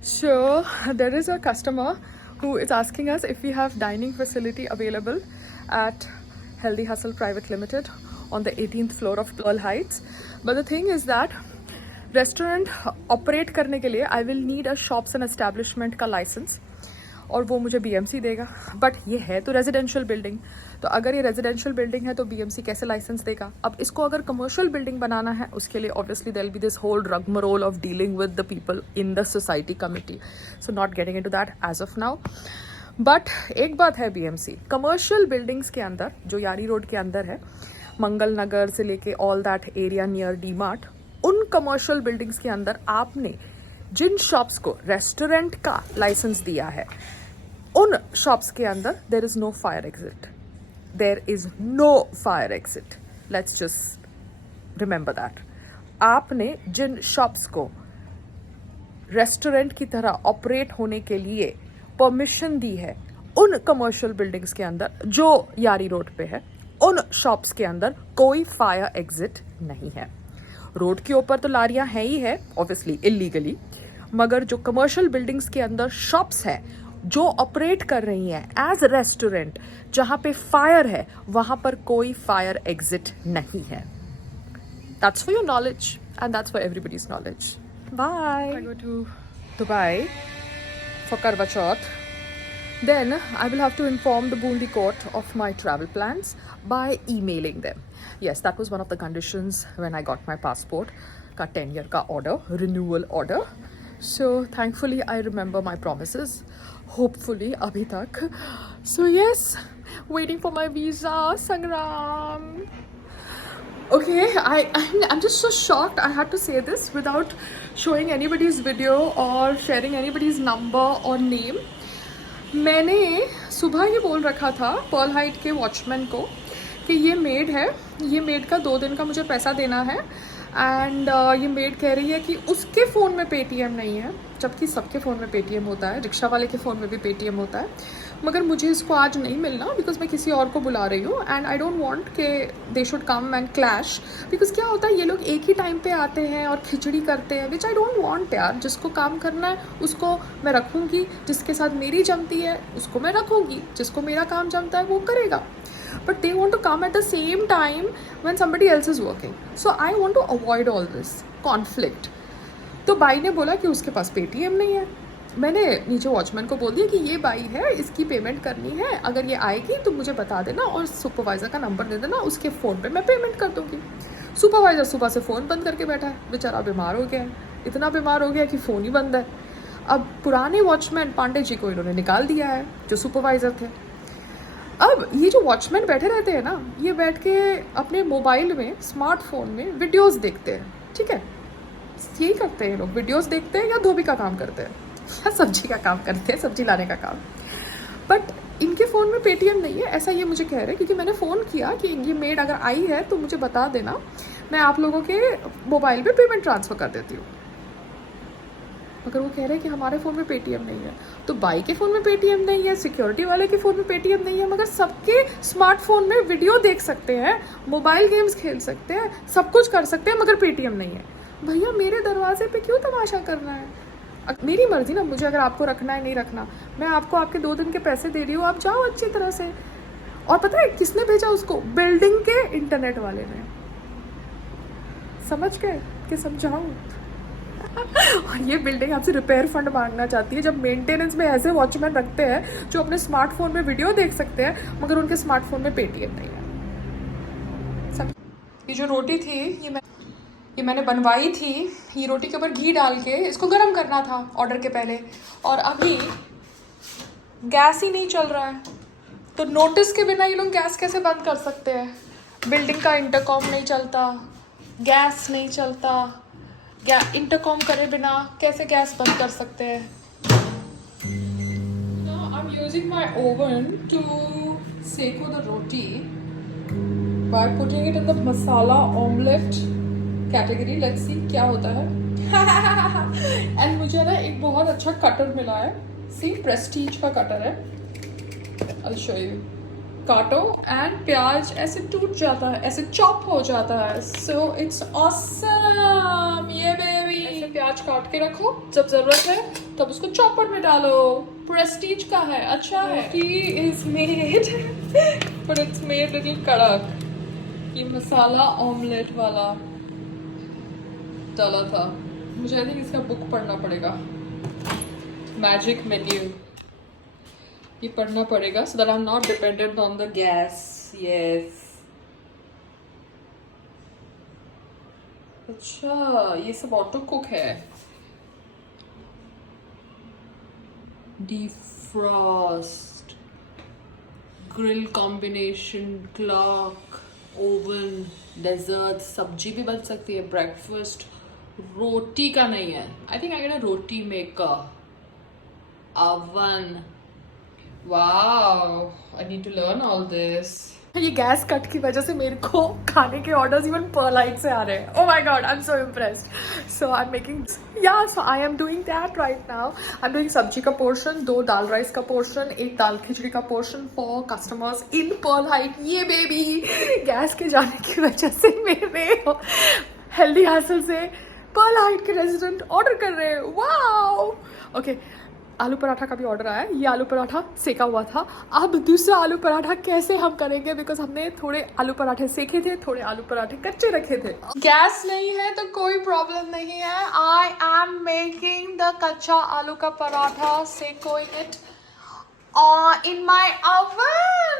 So there is a customer who is asking us if we have dining facility available at Healthy Hustle Private Limited on the 18th floor of Pearl Heights. But the thing is that restaurant operate करने के लिए I will need a shops and establishment का license और वो मुझे BMC देगा. But ये है तो रेजिडेंशियल बिल्डिंग, तो अगर ये रेजिडेंशियल बिल्डिंग है तो BMC कैसे लाइसेंस देगा. अब इसको अगर कमर्शियल बिल्डिंग बनाना है उसके लिए obviously there will be this whole rigmarole of dealing with the people in the society committee. So not getting into that as of now. But एक बात है, BMC कमर्शियल बिल्डिंग्स के अंदर जो यारी रोड के अंदर है, मंगल नगर से लेके all that area near D Mart, उन कमर्शियल बिल्डिंग्स के अंदर आपने जिन शॉप्स को रेस्टोरेंट का लाइसेंस दिया है उन शॉप्स के अंदर there is no fire exit. There is no fire exit. Let's just remember that. आपने जिन शॉप्स को रेस्टोरेंट की तरह ऑपरेट होने के लिए परमिशन दी है उन कमर्शियल बिल्डिंग्स के अंदर जो यारी रोड पे है, उन शॉप्स के अंदर कोई फायर एग्जिट नहीं है. रोड के ऊपर तो लारियां हैं ही है ऑब्वियसली इलीगली, मगर जो कमर्शियल बिल्डिंग्स के अंदर शॉप्स हैं जो ऑपरेट कर रही हैं एज रेस्टोरेंट, जहां पे फायर है वहां पर कोई फायर एग्जिट नहीं है. That's for your knowledge and that's for everybody's knowledge. Bye. I go to Dubai for Karva Chauth. Then I will have to inform the Bundi court of my travel plans by emailing them. Yes, that was one of the conditions when I got my passport का 10-year का order, renewal order. So thankfully I remember my promises. Hopefully abhi tak. So yes, waiting for my visa, Sangram. Okay, I'm just so shocked. I had to say this without showing anybody's video or sharing anybody's number or name. मैंने सुबह ही बोल रखा था Perl height के watchman को कि ये made है, ये मेड का 2 दिन का मुझे पैसा देना है. एंड ये मेड कह रही है कि उसके फ़ोन में पेटीएम नहीं है, जबकि सबके फ़ोन में पेटीएम होता है, रिक्शा वाले के फ़ोन में भी पेटीएम होता है. मगर मुझे इसको आज नहीं मिलना बिकॉज मैं किसी और को बुला रही हूँ. एंड आई डोंट वांट के they should come and clash, because क्या होता है ये लोग एक ही टाइम पे आते हैं और खिचड़ी करते हैं, विच आई डोंट वांट यार. जिसको काम करना है उसको मैं रखूँगी, जिसके साथ मेरी जमती है उसको मैं रखूँगी, जिसको मेरा काम जमता है वो करेगा. But they want to come at the same time when somebody else is working. So I want to avoid all this conflict. तो बाई ने बोला कि उसके पास पेटीएम नहीं है. मैंने नीचे वॉचमैन को बोल दिया कि ये बाई है, इसकी पेमेंट करनी है, अगर ये आएगी तो मुझे बता देना और सुपरवाइज़र का नंबर दे देना, उसके फ़ोन पे मैं पेमेंट कर दूँगी. सुपरवाइज़र सुबह से फ़ोन बंद करके बैठा है, बेचारा बीमार हो गया है, इतना बीमार हो गया कि फ़ोन ही बंद है. अब पुराने वॉचमैन पांडे जी को इन्होंने निकाल दिया है जो सुपरवाइज़र थे. अब ये जो वॉचमैन बैठे रहते हैं ना, ये बैठ के अपने मोबाइल में, स्मार्टफोन में वीडियोस देखते हैं. ठीक है, यही करते हैं लोग, वीडियोस देखते हैं या धोबी का काम करते हैं या सब्जी का काम करते हैं, सब्जी लाने का काम. बट इनके फ़ोन में पेटीएम नहीं है, ऐसा ये मुझे कह रहे हैं. क्योंकि मैंने फ़ोन किया कि ये मेड अगर आई है तो मुझे बता देना, मैं आप लोगों के मोबाइल पे पेमेंट ट्रांसफ़र कर देती हूँ. मगर वो कह रहे हैं कि हमारे फ़ोन में पेटीएम नहीं है. तो बाई के फ़ोन में पेटीएम नहीं है, सिक्योरिटी वाले के फ़ोन में पेटीएम नहीं है, मगर सबके स्मार्टफोन में वीडियो देख सकते हैं, मोबाइल गेम्स खेल सकते हैं, सब कुछ कर सकते हैं, मगर पेटीएम नहीं है. भैया मेरे दरवाजे पे क्यों तमाशा करना है? मेरी मर्जी ना, मुझे अगर आपको रखना है नहीं रखना. मैं आपको आपके 2 दिन के पैसे दे रही हूँ, आप जाओ अच्छी तरह से. और पता है किसने भेजा उसको? बिल्डिंग के इंटरनेट वाले ने. समझ गए कि समझाऊँ? और ये बिल्डिंग आपसे रिपेयर फंड मांगना चाहती है जब मेंटेनेंस में ऐसे वॉचमैन रखते हैं जो अपने स्मार्टफोन में वीडियो देख सकते हैं मगर उनके स्मार्टफोन में पेटीएम नहीं है. सब ये जो रोटी थी ये मैंने बनवाई थी. ये रोटी के ऊपर घी डाल के इसको गर्म करना था ऑर्डर के पहले, और अभी गैस ही नहीं चल रहा है. तो नोटिस के बिना ये लोग गैस कैसे बंद कर सकते हैं? बिल्डिंग का इंटरकॉम नहीं चलता, गैस नहीं चलता, इंटरकॉम करे बिना कैसे गैस बंद कर सकते हैं? Now I'm using my oven to seko the roti by putting it in the masala omelette category. Let's see क्या होता है. And मुझे ना एक बहुत अच्छा कटर मिला है. See, प्रेस्टीज का कटर है. I'll show you. काटो एंड प्याज ऐसे टूट जाता है, ऐसे चॉप हो जाता है. So it's awesome. ये बेबी प्याज काट के रखो, जब जरूरत है तब उसको चॉपर में डालो। प्रेस्टीज का है, अच्छा है। T is made but it's made little कड़क। ये मसाला ऑमलेट वाला डाला था। मुझे आई थिंक इसका बुक पढ़ना पड़ेगा, मैजिक मेन्यू, ये पढ़ना पड़ेगा so that I'm not dependent on the gas. Yes. अच्छा, ये सब ऑटो कुक है। defrost, grill combination, clock, oven, dessert, सब्जी भी बन सकती है, ब्रेकफास्ट। रोटी का नहीं है, I think I get a roti maker, oven. Wow, I need to learn all this. ये गैस कट की वजह से मेरे को खाने के ऑर्डर्स इवन पर्लाइट से आ रहे हैं। Oh my God, I'm so impressed. So I'm making, yeah, so I am doing that right now. I'm doing सब्जी का पोर्शन, 2 दाल राइस का पोर्शन, 1 दाल खिचड़ी का portion for customers in perlite. ये बेबी गैस के जाने की वजह से मेरे हेल्दी हासिल से पर्लाइट के रेजिडेंट ऑर्डर कर रहे हैं। Wow, okay. आलू पराठा का भी ऑर्डर आया है। ये आलू पराठा सेका हुआ था, अब दूसरा आलू पराठा कैसे हम करेंगे, बिकॉज हमने थोड़े आलू पराठे सेके थे, थोड़े आलू पराठे कच्चे रखे थे। गैस नहीं है तो कोई प्रॉब्लम नहीं है। आई एम मेकिंग द कच्चा आलू का पराठा, सेकोइंग it in my oven.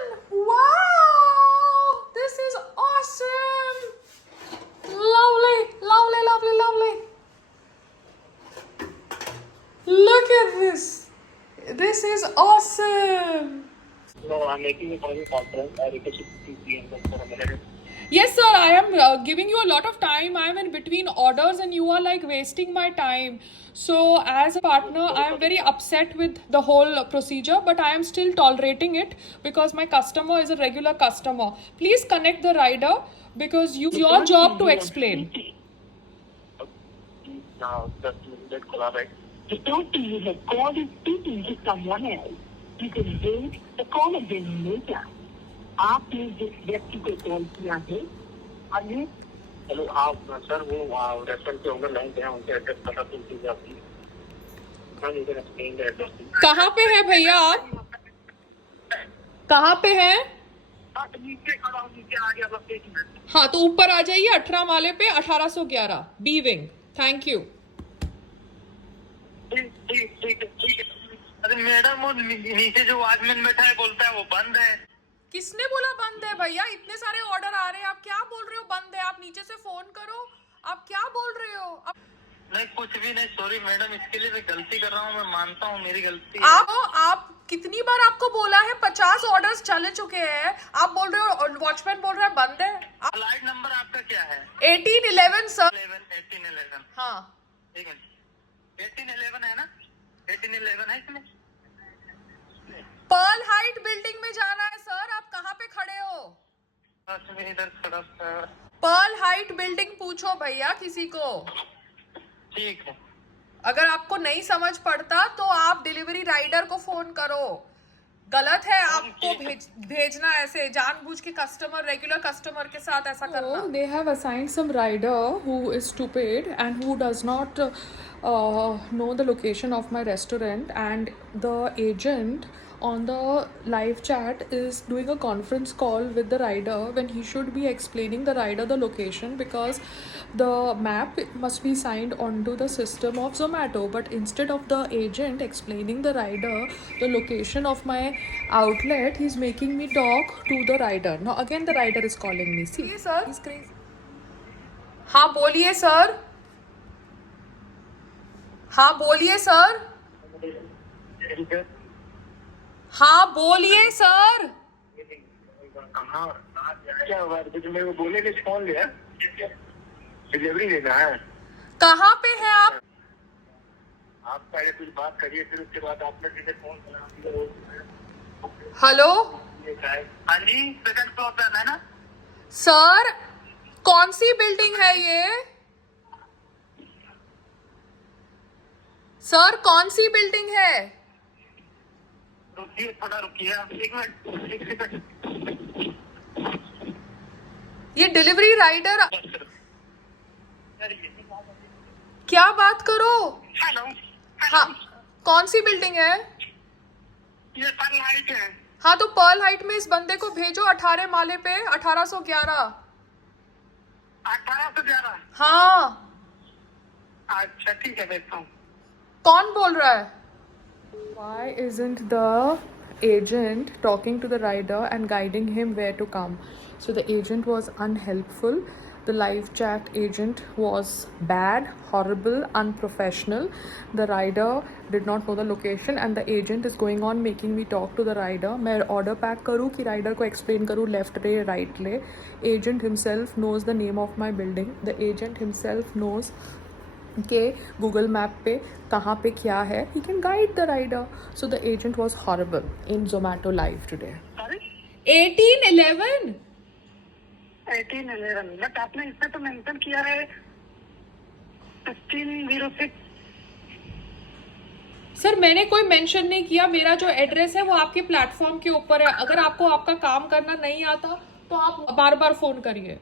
Wow, this is awesome, lovely, lovely, lovely, lovely. Look at this. This is awesome. No, I'm making a call conference. I request you to PM for a minute. Yes, sir. I am giving you a lot of time. I am in between orders and you are like wasting my time. So, as a partner, I am very upset with the whole procedure, but I am still tolerating it because my customer is a regular customer. Please connect the rider because your job to explain. Now, let's collaborate. The person you have called is speaking to someone else. You can wait the call again later. आपने जिस व्यक्ति को call किया है, अन्य hello आप sir वो restaurant के ओनर लाइन पे हैं, उनके एड्रेस पता तो दीजिए आप। हाँ, you can explain the address. कहाँ पे है भैया आप? कहाँ पे हैं? नीचे खड़ा हूँ, नीचे आ गया बस 1 मिनट। हाँ, तो ऊपर आ जाइए 18 माले पे, 1811 बी विंग। Thank you. ठीक है। अरे मैडम, वो नीचे जो वॉचमैन बैठा है बोलता है वो बंद है। किसने बोला बंद है भैया? इतने सारे ऑर्डर आ रहे हैं, आप क्या बोल रहे हो बंद है? आप नीचे से फोन करो, आप क्या बोल रहे हो? नहीं, कुछ भी नहीं, सॉरी मैडम, इसके लिए मैं गलती कर रहा हूँ, मैं मानता हूँ मेरी गलती है। आप कितनी बार आपको बोला है, 50 ऑर्डर्स चले चुके हैं, आप बोल रहे हो वॉचमैन बोल रहा है बंद है। फ्लाइट नंबर आपका क्या है? 1811 सर। 1811। हाँ, 1811 है ना? 1811 है इसमें। पर्ल हाइट बिल्डिंग में जाना है सर, आप कहाँ पे खड़े हो? बस मैं इधर खड़ा था। पर्ल हाइट बिल्डिंग पूछो भैया किसी को। ठीक है। अगर आपको नहीं समझ पड़ता तो आप डिलीवरी राइडर को फोन करो। गलत है आपको भेजना ऐसे जानबूझ के कस्टमर, रेगुलर कस्टमर के साथ ऐसा करना। They have assigned some rider who is stupid and who does not know the location of my restaurant, and the agent on the live chat is doing a conference call with the rider when he should be explaining the rider the location, because the map must be signed onto the system of Zomato, but instead of the agent explaining the rider the location of my outlet, he's making me talk to the rider. Now again the rider is calling me. See sir, he's crazy. हाँ बोलिए sir. हाँ बोलिए sir. हाँ बोलिए sir. क्या हुआ? तो मेरे को बोले कि फोन लिया, डिलीवरी देना है। कहाँ पे है आप? आप पहले कुछ बात करिए, फिर उसके बाद आपने मुझे फोन करा। हेलो। हाँ जी, सेकंड फ्लोर पे है ना? सर कौन सी बिल्डिंग है ये? सर कौन सी बिल्डिंग है? रुकिए, थोड़ा रुकिए, 1 मिनट, 1 सेकंड। ये डिलीवरी राइडर। क्या बात करो? हेलो। हाँ, कौन सी बिल्डिंग है? ये सनलाइट है। हाँ, तो पर्ल हाइट में इस बंदे को भेजो 18 माले पे, 1811। 1811। हाँ, अच्छा ठीक है, भेजता हूँ। कौन बोल रहा है? Why isn't the agent talking to the rider and guiding him where to come? So the agent was unhelpful. The live chat agent was bad, horrible, unprofessional. The rider did not know the location and the agent is going on making me talk to the rider. मैं order pack करूँ कि rider को explain करूँ left ले right ले. Agent himself knows the name of my building. The agent himself knows के Google map पे कहाँ पे क्या है. He can guide the rider. So the agent was horrible in Zomato live today. 1811. 1811, but आपने इसमें तो मेंशन किया है 1506। सर मैंने कोई मेंशन नहीं किया. मेरा जो एड्रेस है वो आपके प्लेटफॉर्म के ऊपर है. अगर आपको आपका काम करना नहीं आता तो आप बार बार फोन करिए.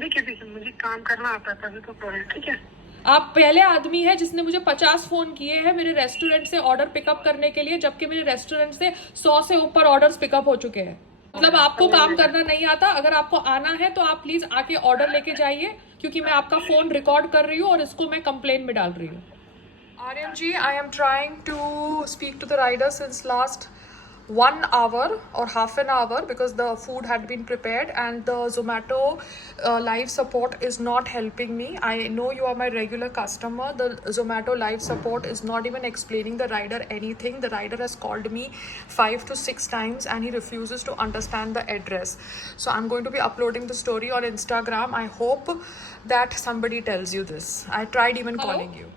देखिए मुझे काम करना आता है तभी तो बोल, ठीक है। आप पहले आदमी है जिसने मुझे 50 फोन किए हैं मेरे रेस्टोरेंट से ऑर्डर पिकअप करने के लिए, जबकि मेरे रेस्टोरेंट से 100 से ऊपर ऑर्डर्स पिकअप हो चुके हैं. मतलब आपको काम करना नहीं आता. अगर आपको आना है तो आप प्लीज आके ऑर्डर लेके जाइए, क्योंकि मैं आपका फोन रिकॉर्ड कर रही हूँ और इसको मैं कंप्लेन में डाल रही हूँ. Aryan ji, I am trying to speak to the rider since last 1 hour or half an hour because the food had been prepared and the Zomato live support is not helping me. I know you are my regular customer. The Zomato live support is not even explaining the rider anything. The rider has called me 5 to 6 times and he refuses to understand the address. So I'm going to be uploading the story on Instagram. I hope that somebody tells you this. I tried even calling you.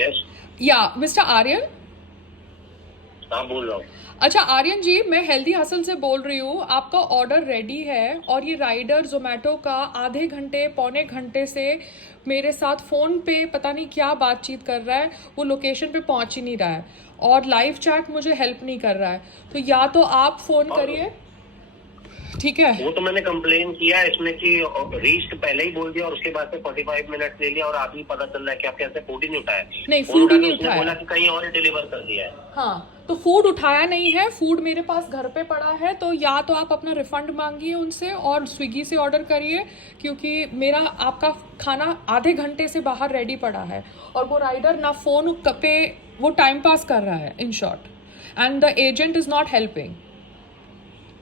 Yes. Yeah, Mr. Aryan. हाँ बोल रहा हूँ. अच्छा आर्यन जी, मैं healthy hustle से बोल रही हूँ. आपका ऑर्डर रेडी है और ये राइडर जोमेटो का आधे घंटे पौने घंटे से मेरे साथ फ़ोन पे पता नहीं क्या बातचीत कर रहा है. वो लोकेशन पे पहुँच ही नहीं रहा है और लाइव चैट मुझे हेल्प नहीं कर रहा है. तो या तो आप फ़ोन करिए, ठीक है? वो तो मैंने कंप्लेन किया इसमें कि रीच पहले ही बोल दिया और उसके बाद से 45 मिनट ले लिया और आप ही पता चल रहा है कि आप कैसे फूड ही नहीं उठाया. नहीं, फूड ही नहीं उठाया. बोला कि कहीं और डिलीवर कर दिया है. हाँ, तो फूड उठाया नहीं है. फूड मेरे पास घर पे पड़ा है. तो या तो आप अपना रिफंड मांगिए उनसे और स्विगी से ऑर्डर करिए, क्योंकि मेरा आपका खाना आधे घंटे से बाहर रेडी पड़ा है और वो राइडर ना फोन पे वो टाइम पास कर रहा है in short, and the agent is not helping.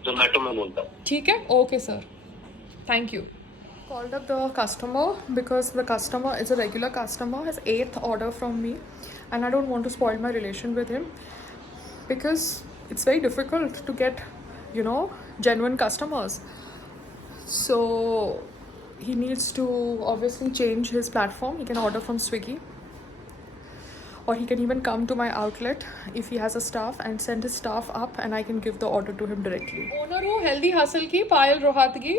Zomato में बोलता हूँ. ठीक है, okay sir, thank you. Called up the customer because the customer is a regular customer, his 8th order from me, and I don't want to spoil my relation with him because it's very difficult to get, genuine customers. So he needs to obviously change his platform. He can order from Swiggy or he can even come to my outlet if he has a staff and send his staff up and I can give the order to him directly. Owner हूँ healthy hustle की, पायल रोहतगी.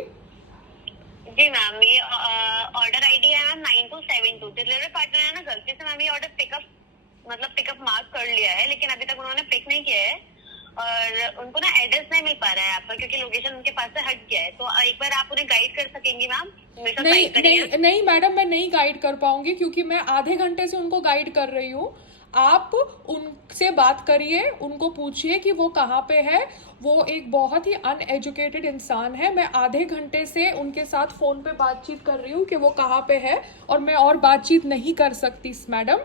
जी ma'am, ये order ID है ma'am 9272. Delivery partner है ना, गलती से ma'am ये order pickup mark कर लिया है, लेकिन अभी तक उन्होंने पिक नहीं किया है और उनको ना एड्रेस नहीं मिल पा रहा है यहाँ पर, क्योंकि लोकेशन उनके पास से हट गया है. तो एक बार आप उन्हें गाइड कर सकेंगी मैम? नहीं मैडम, मैं नहीं गाइड कर पाऊंगी क्योंकि मैं आधे घंटे से उनको गाइड कर रही हूँ. आप उनसे बात करिए, उनको पूछिए कि वो कहाँ पे है. वो एक बहुत ही अनएजुकेटेड इंसान है. मैं आधे घंटे से उनके साथ फ़ोन पे बातचीत कर रही हूँ कि वो कहाँ पे है और मैं और बातचीत नहीं कर सकती. मैडम,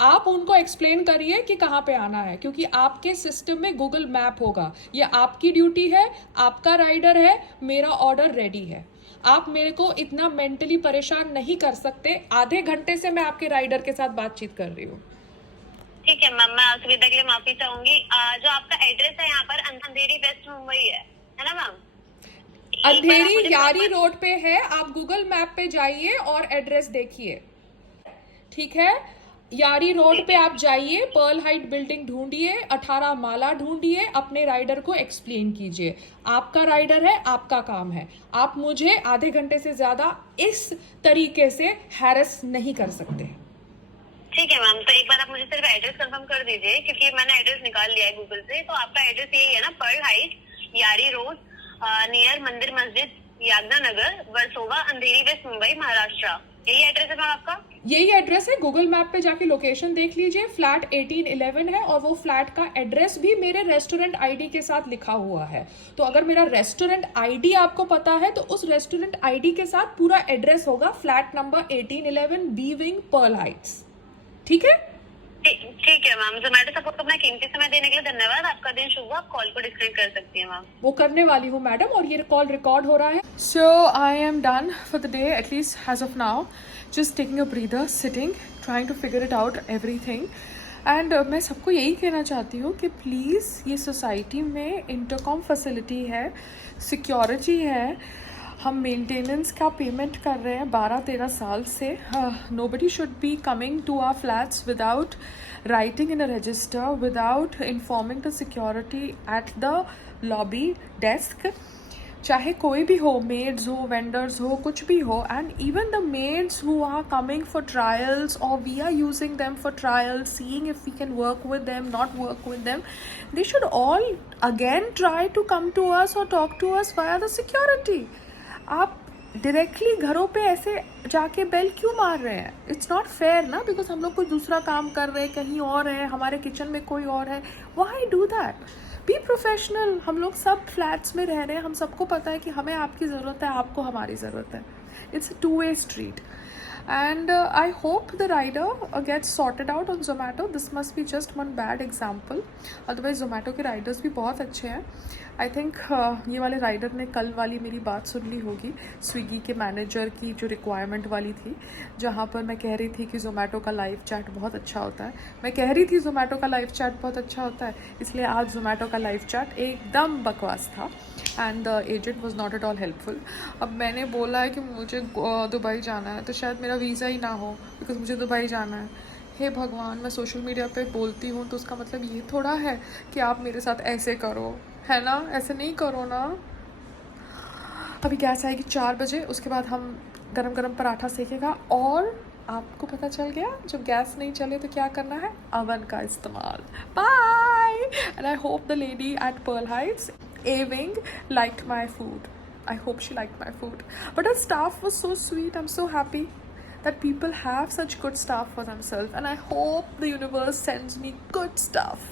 आप उनको एक्सप्लेन करिए कि कहाँ पे आना है, क्योंकि आपके सिस्टम में गूगल मैप होगा. ये आपकी ड्यूटी है, आपका राइडर है, मेरा ऑर्डर रेडी है. आप मेरे को इतना मेंटली परेशान नहीं कर सकते. आधे घंटे से मैं आपके राइडर के साथ बातचीत कर रही हूँ. ठीक है मैम, मैं असुविधा के लिए माफी चाहूंगी. जो आपका एड्रेस है यहाँ पर अंधेरी वेस्ट मुंबई है ना मैम? अंधेरी यारी रोड पे है. आप गूगल मैप पे जाइए और एड्रेस देखिए, ठीक है? यारी रोड पे आप जाइए, पर्ल हाइट बिल्डिंग ढूंढिए, 18 माला ढूंढिए, अपने राइडर को एक्सप्लेन कीजिए. आपका राइडर है, आपका काम है. आप मुझे आधे घंटे से ज्यादा इस तरीके से हैरेस नहीं कर सकते. ठीक है मैम, तो एक बार आप मुझे सिर्फ एड्रेस कंफर्म कर दीजिए, क्योंकि मैंने एड्रेस निकाल लिया है गूगल से. तो आपका एड्रेस यही है ना, पर्ल हाइट, यारी रोड, नियर मंदिर मस्जिद, यागना नगर, वर्सोवा, अंधेरी वेस्ट मुंबई, महाराष्ट्र. यही एड्रेस है मैम आपका? यही एड्रेस है, गूगल मैप पे जाके लोकेशन देख लीजिए, फ्लैट 1811 है और वो फ्लैट का एड्रेस भी मेरे रेस्टोरेंट आईडी के साथ लिखा हुआ है। तो अगर मेरा रेस्टोरेंट आईडी आपको पता है तो उस रेस्टोरेंट आईडी के साथ पूरा एड्रेस होगा flat number 1811 B wing Pearl Heights. ठीक है? ठीक है मैम। जोमेटो सपोर्ट को अपना कीमती समय देने के लिए धन्यवाद। आपका दिन शुभ हो। आप कॉल को डिस्कनेक्ट कर सकती हैं मैम। वो करने वाली हूँ मैडम, और ये कॉल रिकॉर्ड हो रहा है। So I am done for the day, at least as of now. Just taking a breather, sitting, trying to figure it out everything. And मैं सबको यही कहना चाहती हूँ कि प्लीज़, ये सोसाइटी में इंटरकॉम फैसिलिटी है, सिक्योरिटी है, हम मेंटेनेंस का पेमेंट कर रहे हैं 12-13 साल से। Nobody should be coming to our flats without writing in a register, without informing the security at the lobby desk. चाहे कोई भी हो, मेड्स हो, वेंडर्स हो, कुछ भी हो, and even the maids who are coming for trials और we are using them for trials, seeing if we can work with them, not work with them, they should all again try to come to us और talk to us via the security. आप directly घरों पे ऐसे जाके bell क्यों मार रहे हैं? इट्स नॉट फेयर ना, बिकॉज हम लोग कोई दूसरा काम कर रहे हैं, कहीं और है, हमारे किचन में कोई और है। Why do that? Be professional. हम लोग सब फ्लैट्स में रह रहे हैं, हम सबको पता है कि हमें आपकी ज़रूरत है, आपको हमारी ज़रूरत है। It's a two way street. And I hope the rider gets sorted out on Zomato. This must be just one bad example. Otherwise Zomato के riders भी बहुत अच्छे हैं। I think ये वाले राइडर ने कल वाली मेरी बात सुन ली होगी, स्विगी के मैनेजर की जो रिक्वायरमेंट वाली थी, जहाँ पर मैं कह रही थी कि ज़ोमैटो का लाइव चैट बहुत अच्छा होता है। मैं कह रही थी ज़ोमैटो का लाइव चैट बहुत अच्छा होता है, इसलिए आज ज़ोमैटो का लाइव चैट एकदम बकवास था and the agent was not at all helpful. अब मैंने बोला है कि मुझे दुबई जाना है, तो शायद मेरा वीज़ा ही ना हो, बिकॉज मुझे दुबई जाना है। हे भगवान, मैं सोशल मीडिया पे बोलती हूँ तो उसका मतलब ये थोड़ा है कि आप मेरे साथ ऐसे करो, है ना? ऐसे नहीं करो ना। अभी गैस आएगी 4 बजे, उसके बाद हम गरम गरम पराठा सेकेगा। और आपको पता चल गया, जब गैस नहीं चले तो क्या करना है? अवन का इस्तेमाल। Bye. And I hope the lady at Pearl Heights A Wing liked my food. I hope she liked my food. But her staff was so sweet. I'm so happy that people have such good staff for themselves. And I hope the universe sends me good stuff.